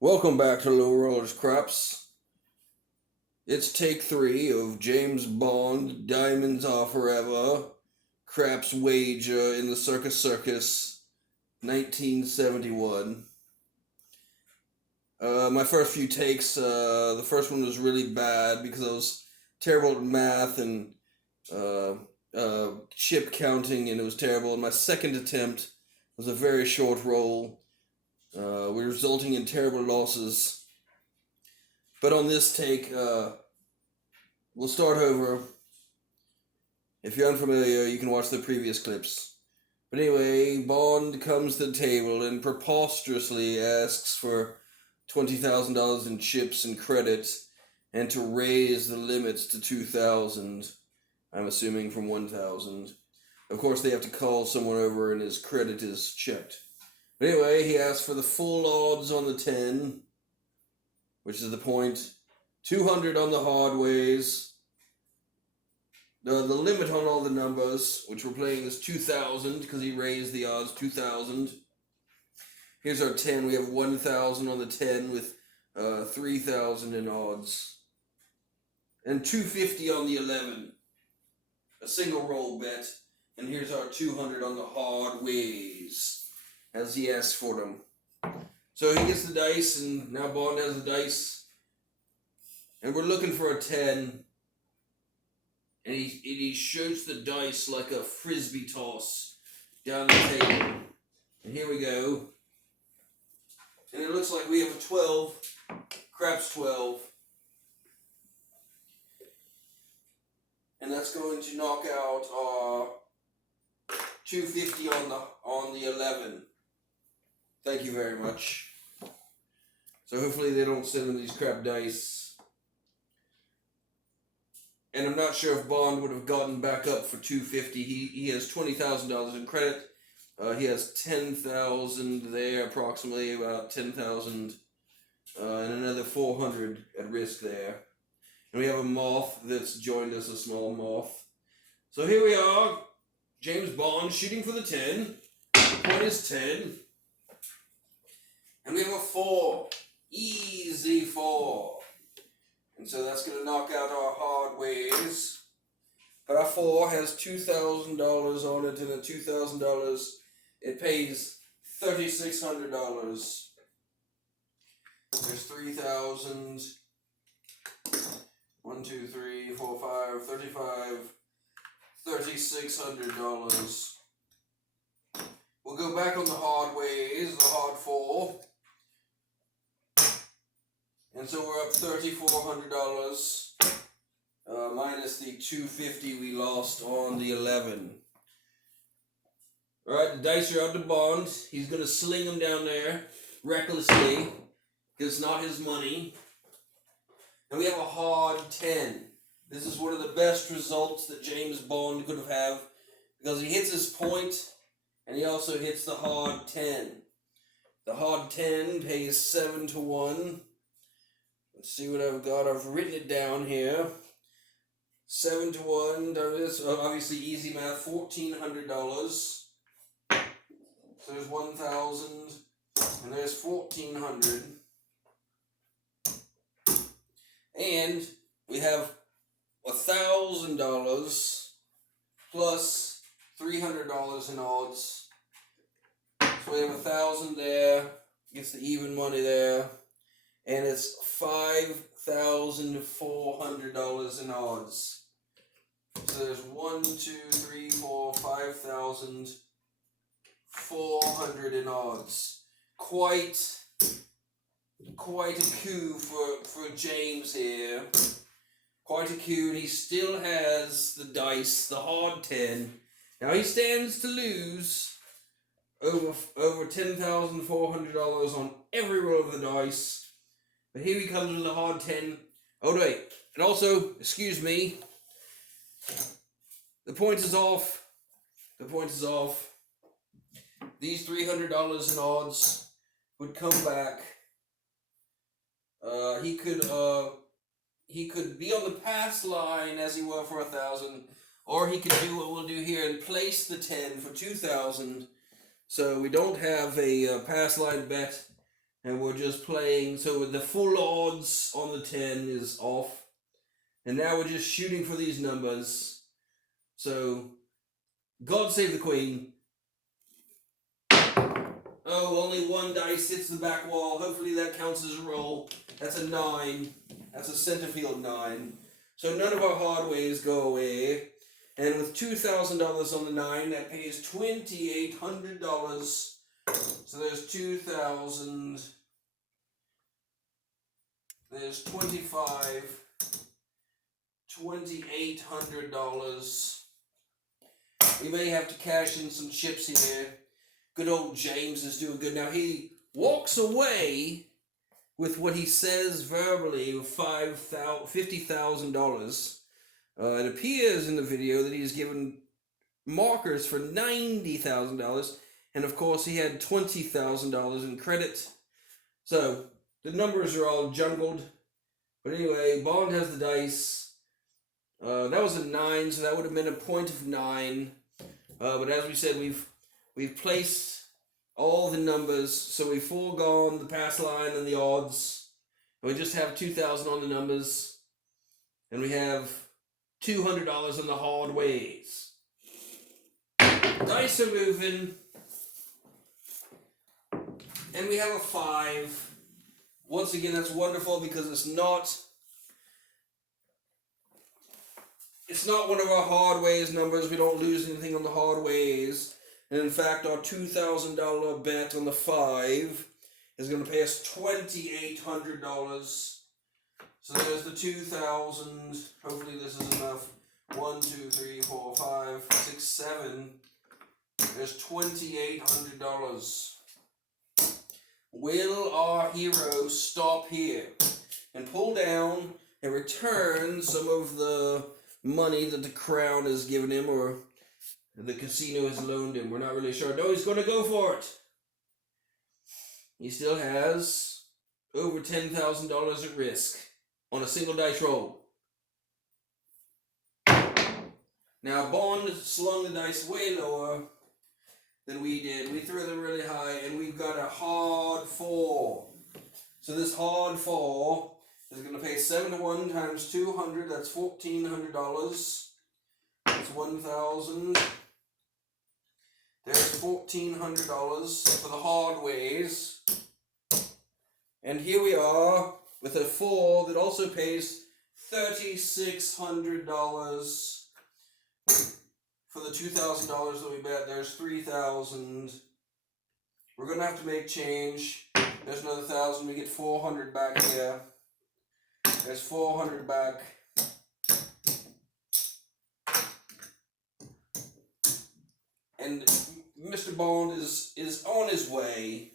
Welcome back to Low Rollers Craps. It's take 3 of James Bond, Diamonds Are Forever, Craps Wager in the Circus Circus, 1971. My first few takes, the first one was really bad because I was terrible at math and uh, chip counting, and it was terrible. And my second attempt was a very short roll, resulting in terrible losses. But on this take, we'll start over. If you're unfamiliar, you can watch the previous clips. But anyway, Bond comes to the table and preposterously asks for $20,000 in chips and credits and to raise the limits to 2,000. I'm assuming from 1,000. Of course, they have to call someone over and his credit is checked. But anyway, he asks for the full odds on the 10, which is the point, 200 on the hard ways. The limit on all the numbers, which we're playing, is 2,000 because he raised the odds 2,000. Here's our 10. We have 1,000 on the 10 with 3,000 in odds. And 250 on the 11. A single roll bet. And here's our 200 on the hard ways, as he asks for them. So he gets the dice, and now Bond has the dice. And we're looking for a 10. And he shoots the dice like a frisbee toss down the table. And here we go. And it looks like we have a 12. Craps 12. And that's going to knock out our 250 on the 11. Thank you very much. So hopefully they don't send him these crap dice. And I'm not sure if Bond would have gotten back up for 250. He has $20,000 in credit. He has 10,000 there, approximately about 10,000, and another 400 at risk there. And we have a moth that's joined us, a small moth. So here we are, James Bond shooting for the 10. The point is 10. And we have a 4. Easy 4. And so that's going to knock out our hard ways. But our 4 has $2,000 on it, and at $2,000, it pays $3,600. There's 3,000. 1, 2, 3, 4, 5, 35. $3,600. We'll go back on the hard ways, the hard 4. And so we're up $3,400, minus the $250 we lost on the 11. Alright, the dice are out to Bond. He's going to sling them down there recklessly, because it's not his money. And we have a hard 10. This is one of the best results that James Bond could have had, because he hits his point, and he also hits the hard 10. The hard 10 pays 7 to 1. Let's see what I've got. I've written it down here. 7 to 1. This obviously easy math. $1,400. So there's 1,000, and there's 1,400. And we have $1,000 plus $300 in odds. So we have 1,000 there. Gets the even money there. And it's $5,400 in odds. So there's 1, 2, 3, 4, 5,400 in odds. Quite a coup for James here. Quite a coup, and he still has the dice, the hard 10. Now he stands to lose over $10,400 on every roll of the dice. But here he comes with the hard 10. Oh, wait. And also, excuse me, the point is off. The point is off. These $300 in odds would come back. He could be on the pass line as he were for 1,000, or he could do what we'll do here and place the 10 for 2,000. So we don't have a pass line bet And we're just playing, so the full odds on the 10 is off. And now we're just shooting for these numbers. So, God save the Queen. Oh, only one dice hits the back wall. Hopefully that counts as a roll. That's a 9. That's a center field 9. So none of our hard ways go away. And with $2,000 on the 9, that pays $2,800. So there's 2,000. There's $2,800. We may have to cash in some chips here. Good old James is doing good. Now he walks away with what he says verbally of $50,000. It appears in the video that he's given markers for $90,000, and of course he had $20,000 in credit. So the numbers are all jumbled. But anyway, Bond has the dice. That was a 9, so that would have been a point of 9. But as we said, we've placed all the numbers, so we've foregone the pass line and the odds. We just have 2,000 on the numbers, and we have $200 on the hard ways. Dice are moving, and we have a 5. Once again, that's wonderful because it's not one of our hard ways numbers. We don't lose anything on the hard ways. And in fact, our $2,000 bet on the 5 is going to pay us $2,800. So there's the 2,000. Hopefully this is enough. 1, 2, 3, 4, 5, 6, 7. There's $2,800. Will our hero stop here and pull down and return some of the money that the crown has given him or the casino has loaned him? We're not really sure. No, he's going to go for it. He still has over $10,000 at risk on a single dice roll. Now, Bond slung the dice way lower than we did. We threw them really high, and we've got a hard 4. So this hard 4 is going to pay 7 to 1 times 200. That's $1,400. That's 1,000. There's $1,400 for the hard ways. And here we are with a 4 that also pays $3,600. For the $2,000 that we bet, there's $3,000. We're going to have to make change. There's another 1,000. We get 400 back here. There's 400 back. And Mr. Bond is on his way.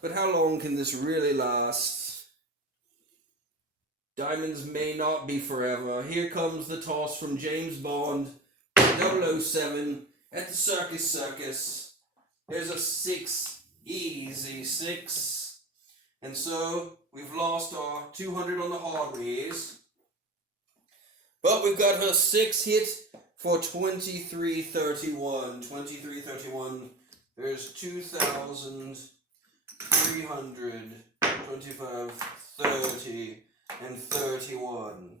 But how long can this really last? Diamonds may not be forever. Here comes the toss from James Bond, 007, at the Circus Circus. There's a 6, easy 6. And so, we've lost our 200 on the hard ways. But we've got her 6 hit for 2331. 2331. There's 2,300, 25, 30. And 31.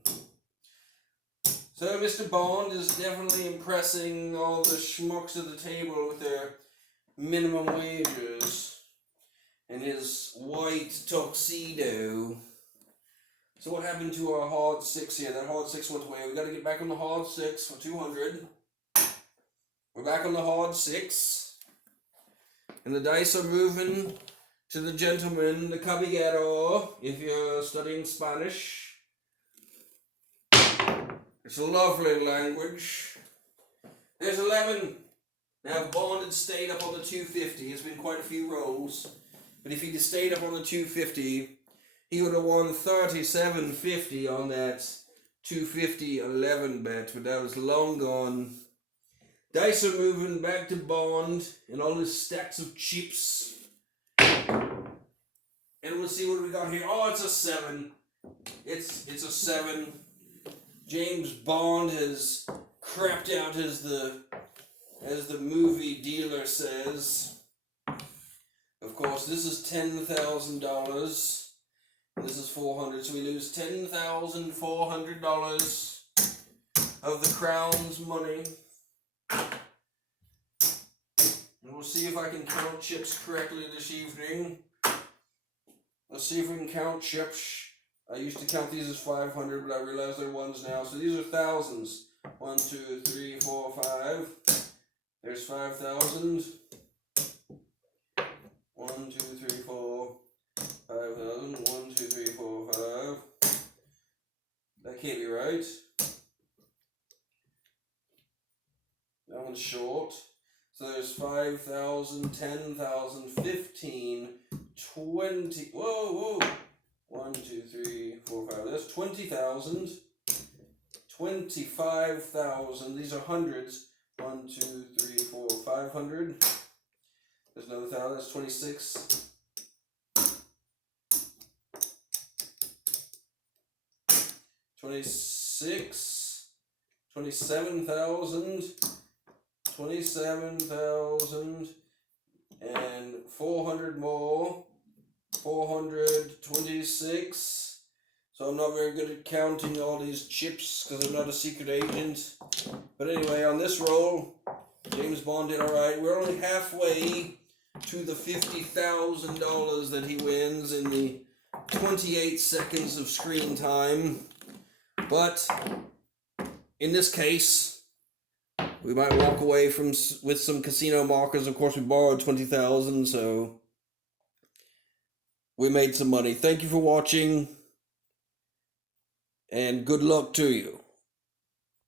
So Mr. Bond is definitely impressing all the schmucks at the table with their minimum wages and his white tuxedo. So what happened to our hard 6 here? That hard 6 went away. We got to get back on the hard 6 for 200. We're back on the hard 6. And the dice are moving to the gentleman, the caballero, if you're studying Spanish. It's a lovely language. There's 11. Now, if Bond had stayed up on the 250, it's been quite a few rolls, but if he'd have stayed up on the 250, he would have won $37.50 on that 250-11 bet, but that was long gone. Dice are moving back to Bond and all his stacks of chips. And we'll see what we got here. Oh, it's a 7. It's a 7. James Bond has crapped out as the movie dealer says. Of of course, this is $10,000. This is 400, so we lose $10,400 of the crown's money. And we'll see if I can count chips correctly this evening. Let's see if we can count chips. I used to count these as 500, but I realize they're ones now. So these are thousands. 1, 2, 3, 4, 5. There's 5,000. 1, 2, 3, 4, 5,000. 1, 2, 3, 4, 5. That can't be right. That one's short. So there's 5,000, 10,000, 15, 20. Whoa, whoa. 1, 2, 3, 4, 5. That's 20,000. 25,000. These are hundreds. 1, 2, 3, 4, 500. There's another 1,000. That's 26. 26. 27,000. 27,000. And 400 more. 426. So I'm not very good at counting all these chips because I'm not a secret agent. But anyway, on this roll, James Bond did alright. We're only halfway to the $50,000 that he wins in the 28 seconds of screen time. But in this case, we might walk away with some casino markers. Of course, we borrowed 20,000, so we made some money. Thank you for watching, and good luck to you.